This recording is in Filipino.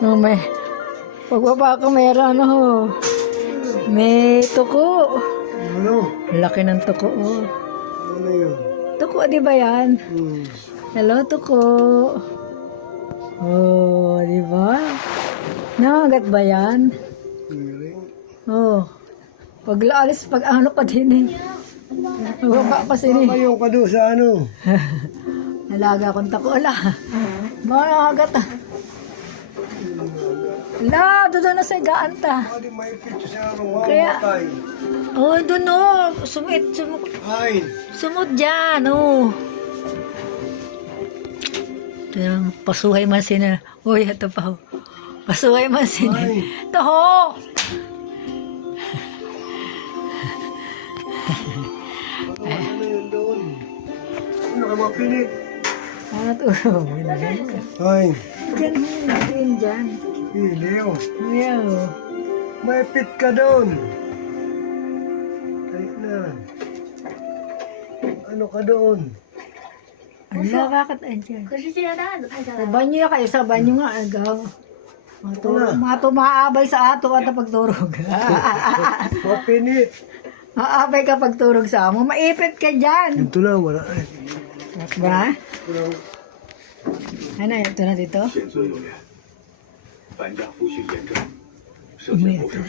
No, pagbaba ko meron, may tuko. Ano? Laki ng tuko, oh. Ano yun? Tuko, di ba yan? Hmm. Hello, tuko. Oh, di ba? Nakagat ba yan? Hindi. Oh. Pag laalis, pag ano pa din eh. Baba pa sini. Papayo ka doon sa ano? Nalaga akong tako. Ala. Mga nakagat ah. Ala, doon na sa higaan ta. Hindi may picture siya ng Kaya- matay. Oh, doon oh. Sumit. Ay! Sumot dyan, oh. Ito yung pasuhay man sina. Uy, ito pa, oh. Pasuhay man sina. Ay. Ito, ho. Ano yun doon? Ano ka mapinit? Ano to? Ay! Diyan, diyan, dyan. Leo. Ayan, oh. May pit ka doon. Ay na. Ano ka doon? Ala, bakit andyan? 可是这家单子拍下 Sa 来了， banyo kayo, sa banyo nga, agaw. Mga tumaabay sa ato at pagturog. Mapinit. Maabay ka pagturog sa amo. Maipit ka dyan. Ito lang, wala. Ay. Ba? Walang Ano, ito na dito? 险恶诱人，反诈夫婿严正，涉 May 嫌谋 ito 杀 na.